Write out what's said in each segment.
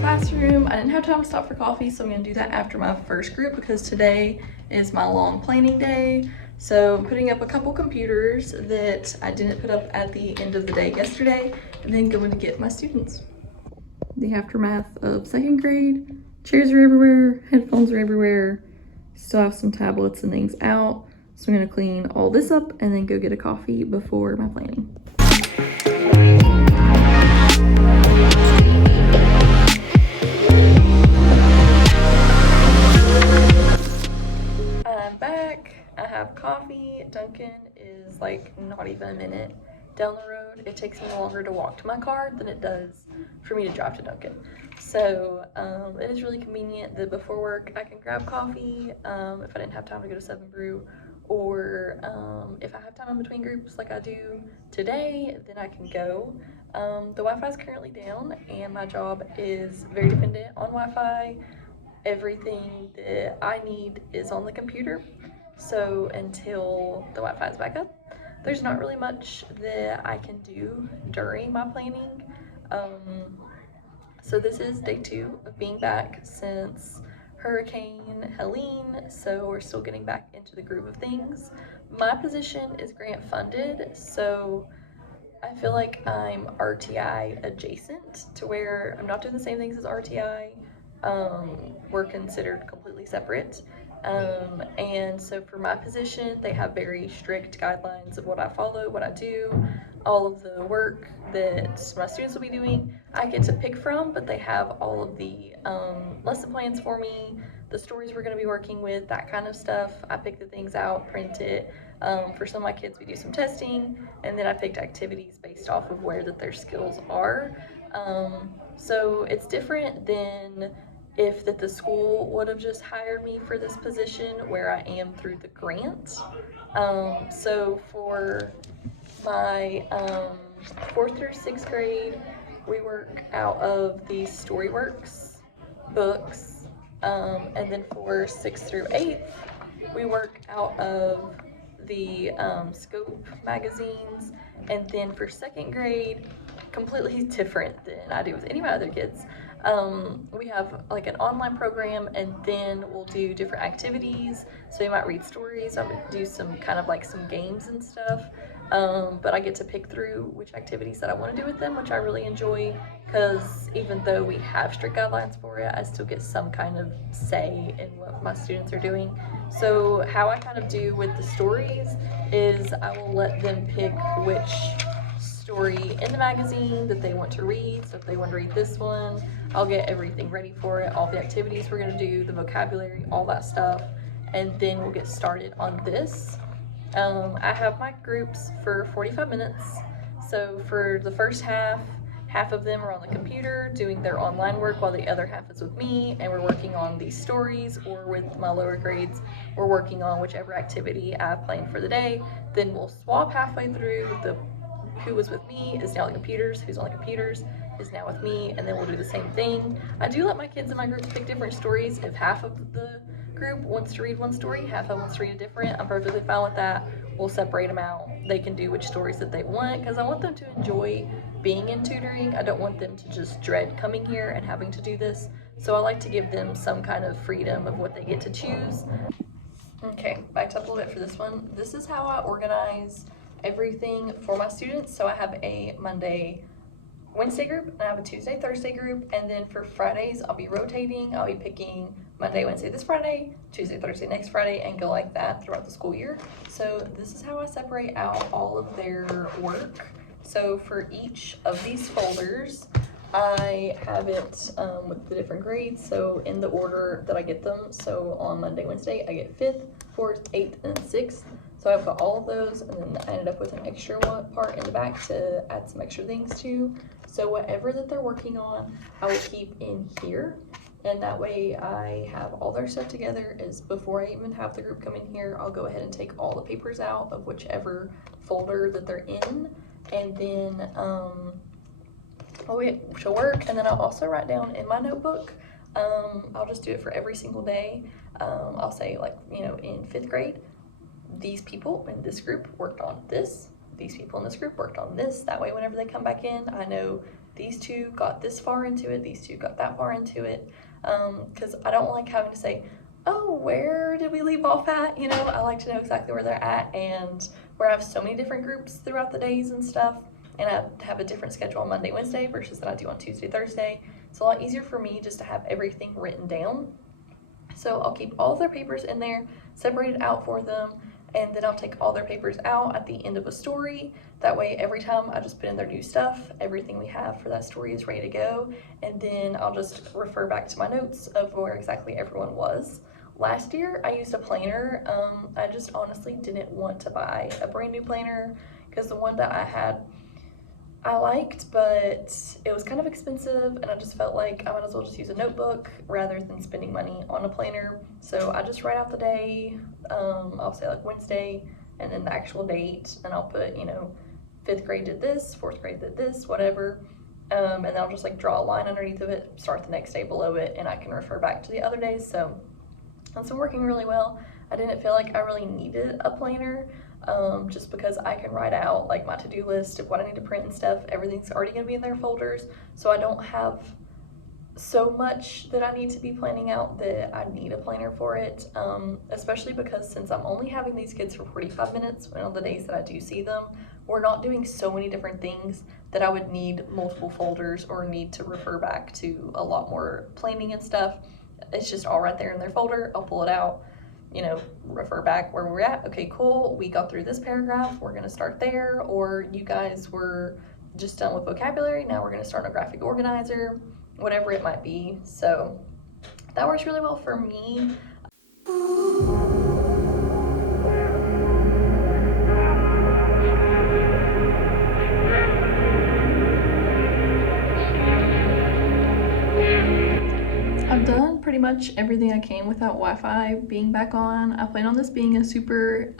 classroom. I didn't have time to stop for coffee, so I'm gonna do that after my first group because today is my long planning day. So I'm putting up a couple computers that I didn't put up at the end of the day yesterday, and then going to get my students. The aftermath of second grade. Chairs are everywhere, headphones are everywhere. Still have some tablets and things out. So I'm gonna clean all this up and then go get a coffee before my planning. I'm back. I have coffee. Duncan is like not even a minute down the road. It takes me longer to walk to my car than it does for me to drive to Duncan. So it is really convenient that before work I can grab coffee if I didn't have time to go to 7 Brew, or if I have time in between groups like I do today, then I can go. The Wi-Fi is currently down and my job is very dependent on Wi-Fi. Everything that I need is on the computer. So until the Wi-Fi is back up, there's not really much that I can do during my planning. So this is day 2 of being back since Hurricane Helene, so we're still getting back into the groove of things. My position is grant funded, so I feel like I'm RTI adjacent to where I'm not doing the same things as RTI. We're considered completely separate. And so for my position, they have very strict guidelines of what I follow, what I do, all of the work that my students will be doing. I get to pick from, but they have all of the lesson plans for me, the stories we're going to be working with, that kind of stuff. I pick the things out, print it. For some of my kids, we do some testing, and then I picked activities based off of where that their skills are. So it's different than if that the school would have just hired me for this position where I am through the grant. So for my 4th through 6th grade, we work out of the Storyworks books, and then for 6th through 8th, we work out of the Scope magazines, and then for 2nd grade, completely different than I do with any of my other kids. We have like an online program, and then we'll do different activities. So you might read stories, I would do some kind of like some games and stuff. But I get to pick through which activities that I want to do with them, which I really enjoy, because even though we have strict guidelines for it, I still get some kind of say in what my students are doing. So how I kind of do with the stories is I will let them pick which story in the magazine that they want to read. So if they want to read this one, I'll get everything ready for it, all the activities we're going to do, the vocabulary, all that stuff, and then we'll get started on this. I have my groups for 45 minutes. So for the first half of them are on the computer doing their online work, while the other half is with me, and we're working on these stories, or with my lower grades, we're working on whichever activity I've planned for the day. Then we'll swap halfway through. The who was with me is now on the computers, who's on the computers is now with me, and then we'll do the same thing. I do let my kids in my group pick different stories. If half of the group wants to read one story, half of them wants to read a different, I'm perfectly fine with that. We'll separate them out. They can do which stories that they want, because I want them to enjoy being in tutoring. I don't want them to just dread coming here and having to do this. So I like to give them some kind of freedom of what they get to choose. Okay, backed up a little bit for this one. This is how I organize everything for my students. So I have a Monday, Wednesday group, and I have a Tuesday, Thursday group, and then for Fridays I'll be rotating. I'll be picking Monday, Wednesday this Friday, Tuesday, Thursday next Friday, and go like that throughout the school year. So this is how I separate out all of their work. So for each of these folders, I have it with the different grades, so in the order that I get them. So on Monday, Wednesday, I get 5th, 4th, 8th, and 6th. So I've got all of those, and then I ended up with an extra one part in the back to add some extra things to. So whatever that they're working on, I will keep in here, and that way I have all their stuff together. Is before I even have the group come in here, I'll go ahead and take all the papers out of whichever folder that they're in, and then I'll get to work, and then I'll also write down in my notebook. I'll just do it for every single day. I'll say, like, you know, in 5th grade, these people in this group worked on this. These people in this group worked on this. That way, whenever they come back in, I know these two got this far into it, these two got that far into it, because I don't like having to say, oh, where did we leave off at? You know, I like to know exactly where they're at, and where I have so many different groups throughout the days and stuff, and I have a different schedule on Monday, Wednesday versus that I do on Tuesday, Thursday. It's a lot easier for me just to have everything written down. So I'll keep all of their papers in there, separated out for them, and then I'll take all their papers out at the end of a story. That way, every time I just put in their new stuff, everything we have for that story is ready to go, and then I'll just refer back to my notes of where exactly everyone was. Last year, I used a planner. I just honestly didn't want to buy a brand new planner because the one that I had I liked, but it was kind of expensive, and I just felt like I might as well just use a notebook rather than spending money on a planner. So I just write out the day, I'll say like Wednesday, and then the actual date, and I'll put, you know, 5th grade did this, 4th grade did this, whatever, and then I'll just like draw a line underneath of it, start the next day below it, and I can refer back to the other days. So that's been working really well. I didn't feel like I really needed a planner, just because I can write out like my to-do list of what I need to print and stuff. Everything's already gonna be in their folders, so I don't have so much that I need to be planning out that I need a planner for it, especially because since I'm only having these kids for 45 minutes, and on the days that I do see them, we're not doing so many different things that I would need multiple folders or need to refer back to a lot more planning and stuff. It's just all right there in their folder. I'll pull it out, you know, refer back where we're at. Okay, cool, we got through this paragraph, we're gonna start there, or you guys were just done with vocabulary, now we're gonna start a graphic organizer, whatever it might be. So that works really well for me. I've done pretty much everything I can without Wi-Fi being back on. I plan on this being a super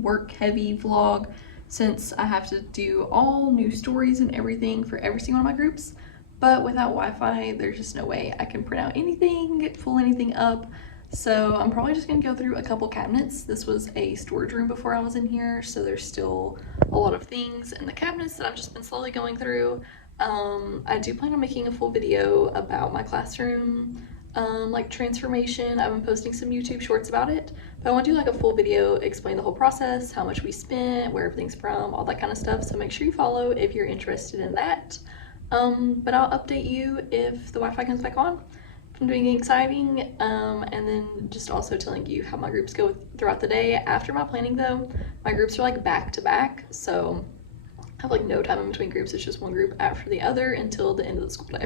work-heavy vlog since I have to do all new stories and everything for every single one of my groups. But without Wi-Fi, there's just no way I can print out anything, pull anything up. So I'm probably just gonna go through a couple cabinets. This was a storage room before I was in here, so there's still a lot of things in the cabinets that I've just been slowly going through. I do plan on making a full video about my classroom like transformation. I've been posting some YouTube shorts about it, but I want to do like a full video, explain the whole process, how much we spent, where everything's from, all that kind of stuff. So make sure you follow if you're interested in that. But I'll update you if the Wi-Fi comes back on, if I'm doing anything exciting, and then just also telling you how my groups go throughout the day. After my planning though, my groups are like back to back, so I have like no time in between groups. It's just one group after the other until the end of the school day.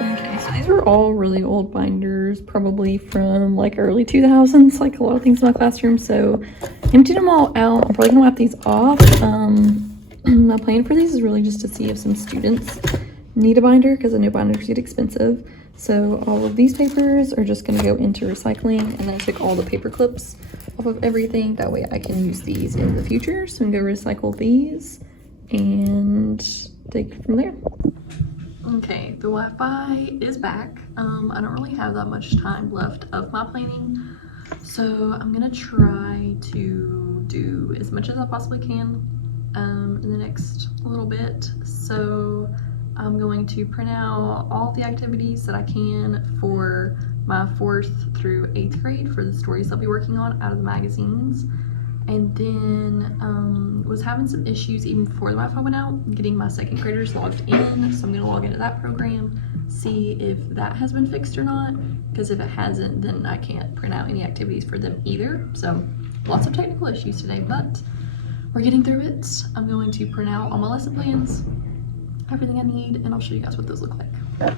Okay, so these were all really old binders, probably from like early 2000s, like a lot of things in my classroom. So emptied them all out. I'm probably gonna wipe these off. My plan for these is really just to see if some students need a binder, because I know binders get expensive. So all of these papers are just going to go into recycling, and then I took all the paper clips off of everything. That way I can use these in the future. So I'm going to recycle these and take it from there. Okay, the Wi-Fi is back. I don't really have that much time left of my planning, so I'm going to try to do as much as I possibly can in the next little bit. So I'm going to print out all the activities that I can for my 4th through 8th grade for the stories I'll be working on out of the magazines. And then was having some issues even before the Wi-Fi went out, getting my 2nd graders logged in. So I'm gonna log into that program, see if that has been fixed or not, because if it hasn't, then I can't print out any activities for them either. So lots of technical issues today, but we're getting through it. I'm going to print out all my lesson plans, everything I need, and I'll show you guys what those look like.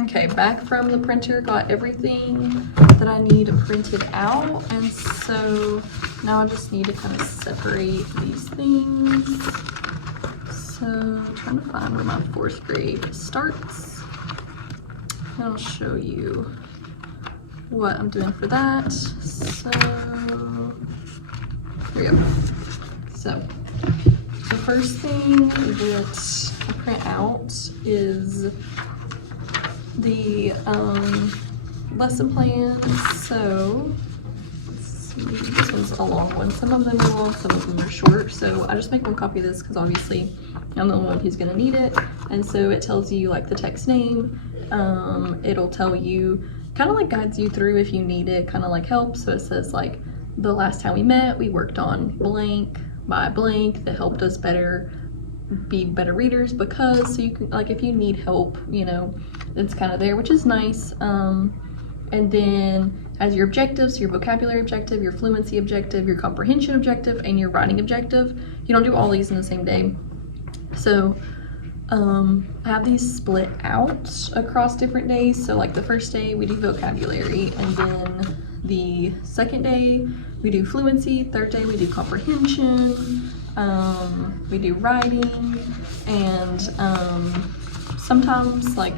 Okay, back from the printer, got everything that I need printed out, and so now I just need to kind of separate these things. So trying to find where my 4th grade starts, and I'll show you what I'm doing for that. So Here we go. So the first thing that I print out is the lesson plan. So this one's a long one. Some of them are long, some of them are short. So I just make one copy of this because obviously I'm the only one who's gonna need it. And so it tells you like the text name. It'll tell you, kind of like guides you through if you need it, kind of like help. So it says like, the last time we met, we worked on blank by blank that helped us be better readers because, so you can, like if you need help, you know, it's kind of there, which is nice. And then as your objectives, your vocabulary objective, your fluency objective, your comprehension objective, and your writing objective. You don't do all these in the same day. So I have these split out across different days. So like the first day we do vocabulary, and then the second day we do fluency, third day we do comprehension, we do writing, and sometimes like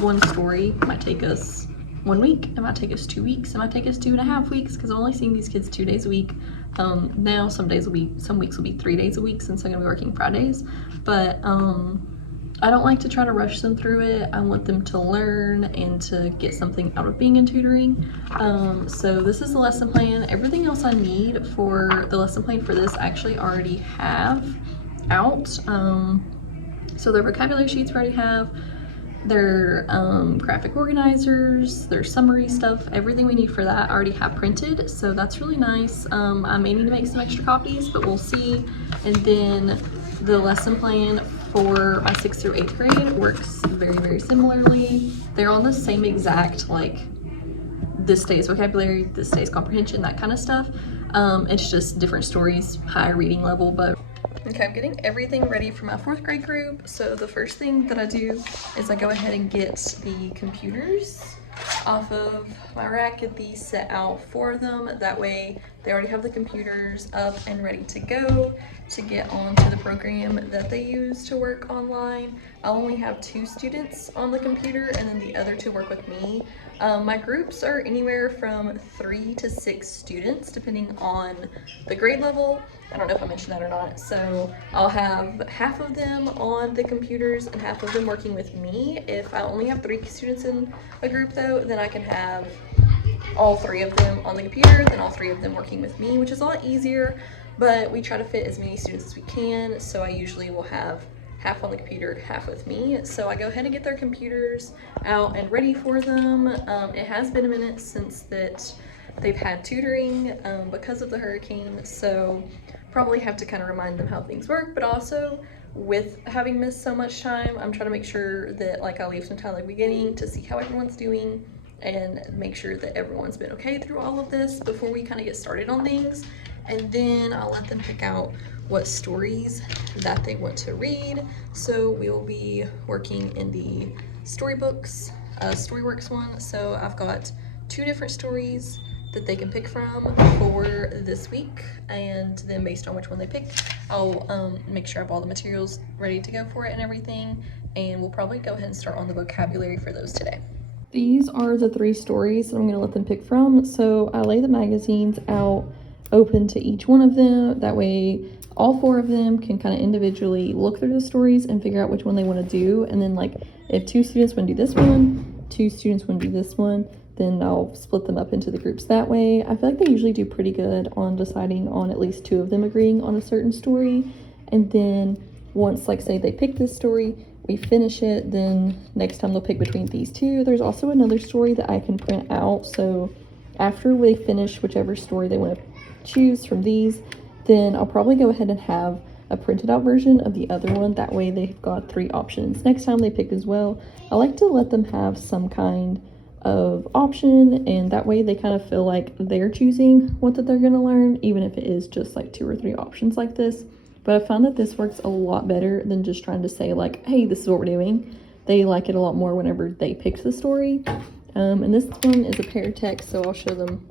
one story might take us 1 week, it might take us 2 weeks, it might take us 2.5 weeks because I'm only seeing these kids 2 days a week. Now some weeks will be 3 days a week since I'm gonna be working Fridays, but I don't like to try to rush them through it. I want them to learn and to get something out of being in tutoring. So this is the lesson plan. Everything else I need for the lesson plan for this I actually already have out. So their vocabulary sheets we already have, their graphic organizers, their summary stuff, everything we need for that I already have printed. So that's really nice. I may need to make some extra copies, but we'll see. And then the lesson plan for my 6th through 8th grade works very, very similarly. They're on the same exact, like, this day's vocabulary, this day's comprehension, that kind of stuff. It's just different stories, higher reading level, but okay, I'm getting everything ready for my 4th grade group. So the first thing that I do is I go ahead and get the computers off of my rack, get these set out for them. That way they already have the computers up and ready to go to get onto the program that they use to work online. I'll only have 2 students on the computer and then the other 2 work with me. My groups are anywhere from 3 to 6 students depending on the grade level. I don't know if I mentioned that or not. So I'll have half of them on the computers and half of them working with me. If I only have 3 students in a group though, then I can have all 3 of them on the computer, then all 3 of them working with me, which is a lot easier, but we try to fit as many students as we can. So I usually will have half on the computer, half with me. So I go ahead and get their computers out and ready for them. It has been a minute since that they've had tutoring because of the hurricane, so probably have to kind of remind them how things work, but also with having missed so much time, I'm trying to make sure that like I leave some time at the beginning to see how everyone's doing and make sure that everyone's been okay through all of this before we kind of get started on things. And then I'll let them pick out what stories that they want to read. So we will be working in the storybooks, Storyworks one. So I've got 2 different stories that they can pick from for this week, and then based on which one they pick, I'll make sure I have all the materials ready to go for it and everything, and we'll probably go ahead and start on the vocabulary for those today. These are the 3 stories that I'm going to let them pick from. So I lay the magazines out open to each one of them. That way all 4 of them can kind of individually look through the stories and figure out which one they want to do. And then like if 2 students want to do this one, 2 students want to do this one, then I'll split them up into the groups that way. I feel like they usually do pretty good on deciding on at least 2 of them agreeing on a certain story. And then once, like say they pick this story, we finish it, then next time they'll pick between these 2. There's also another story that I can print out. So after they finish whichever story they want to choose from these, then I'll probably go ahead and have a printed out version of the other one. That way they've got 3 options next time they pick as well. I like to let them have some kind of option, and that way they kind of feel like they're choosing what that they're going to learn, even if it is just like 2 or 3 options like this. But I found that this works a lot better than just trying to say like, hey, this is what we're doing. They like it a lot more whenever they pick the story. And this one is a pair text, so I'll show them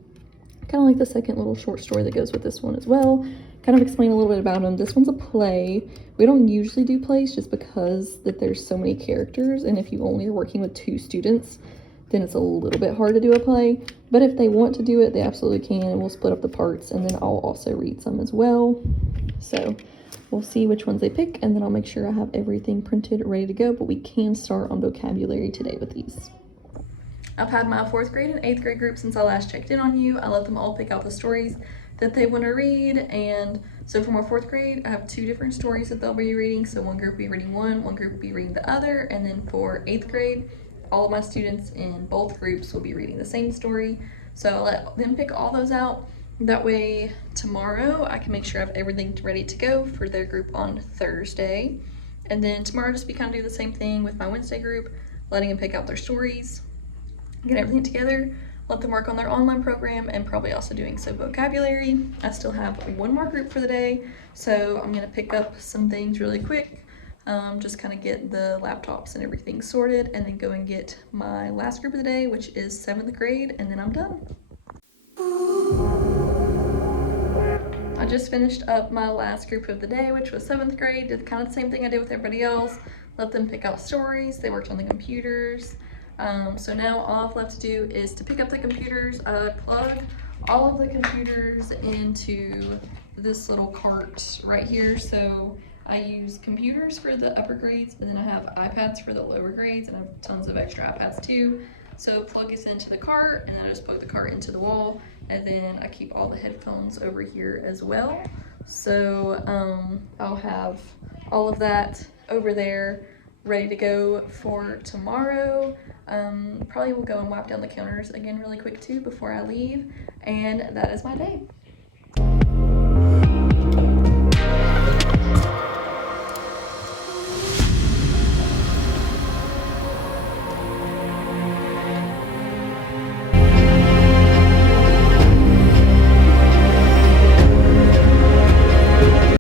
kind of like the second little short story that goes with this one as well. Kind of explain a little bit about them. This one's a play. We don't usually do plays just because that there's so many characters, and if you only are working with 2 students, then it's a little bit hard to do a play. But if they want to do it, they absolutely can, and we'll split up the parts, and then I'll also read some as well. So we'll see which ones they pick, and then I'll make sure I have everything printed ready to go, but we can start on vocabulary today with these. I've had my 4th grade and 8th grade group since I last checked in on you. I let them all pick out the stories that they want to read, and so for my 4th grade, I have 2 different stories that they'll be reading. So one group will be reading one group will be reading the other, and then for 8th grade, all of my students in both groups will be reading the same story. So I'll let them pick all those out. That way tomorrow I can make sure I have everything ready to go for their group on Thursday. And then tomorrow just be kind of do the same thing with my Wednesday group, letting them pick out their stories, get everything together, let them work on their online program, and probably also doing some vocabulary. I still have one more group for the day, so I'm gonna pick up some things really quick, just kind of get the laptops and everything sorted, and then go and get my last group of the day, which is 7th grade, and then I'm done. I just finished up my last group of the day, which was 7th grade. Did kind of the same thing I did with everybody else. Let them pick out stories. They worked on the computers. So now all I've left to do is to pick up the computers. I plug all of the computers into this little cart right here. So I use computers for the upper grades, but then I have iPads for the lower grades, and I have tons of extra iPads too. So plug this into the cart, and then I just plug the cart into the wall, and then I keep all the headphones over here as well. So I'll have all of that over there ready to go for tomorrow. Probably will go and wipe down the counters again really quick too before I leave, and that is my day.